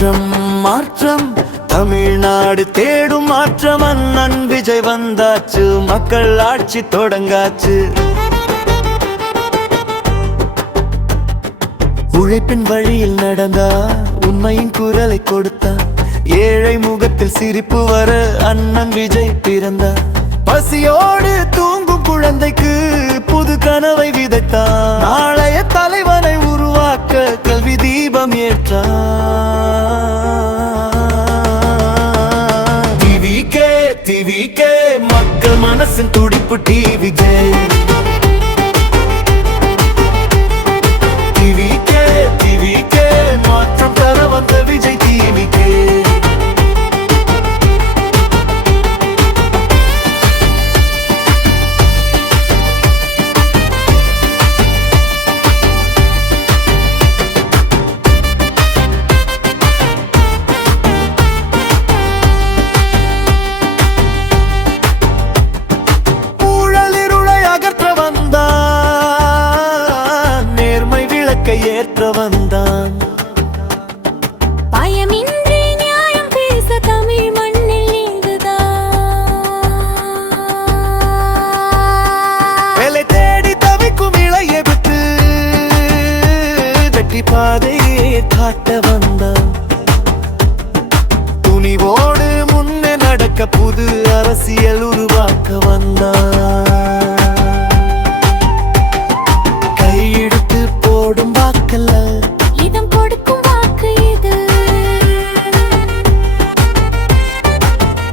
மாற்றம் மாற்றம் தமிழ்நாடு தேடும் மாற்றம். அண்ணன் விஜய் வந்தாச்சு, மக்கள் ஆட்சி தொடங்காச்சு. உழைப்பின் வழியில் நடந்தா, உண்மையின் குரலை கொடுத்தா, ஏழை முகத்தில் சிரிப்பு வர அண்ணன் விஜய் பிறந்தார். பசியோடு தூங்கும் குழந்தைக்கு புது கனவை விதைத்தார். நாளைய தலைவனை உருவாக்க கல்வி தீபம் ஏற்றார். டிவிகே மக்கள் மனசின் துடிப்பு. டிவிகே மாற்றம் தர வந்த விஜய். டிவிகே ஏற்ற வந்தான். பயமின்றி நியாயம் பேச தமிழ் மண்ணில் நீங்குதான். வேலை தேடி தவிக்கும் இளையபித்து வெட்டி பாதையே காட்ட வந்தான். துணிவோடு முன்னே நடக்க புது அரசியல் உருவாக்க வந்தான். இதம் கொடுக்கும் வாக்கு இது.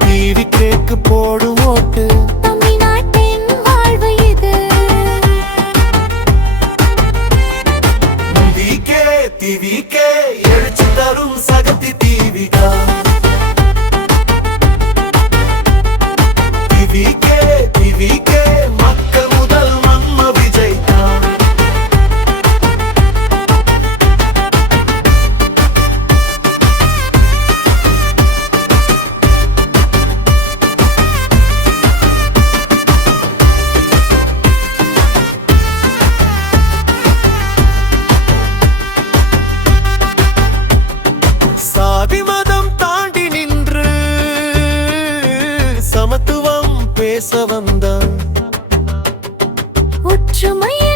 டிவிகேக்கு போடும் ஓட்டு. தமிழ்நாட்டின் வாழ்வு இது. டிவிகே எழுச்சி தரும் சகத்தி. டிவிகா டிவிகே மக்கள் முதல் மன்ம விஜய் தான். சாதி மதம் தாண்டி நின்று சமத்துவம் பேச வந்தான். ஒற்றுமையில்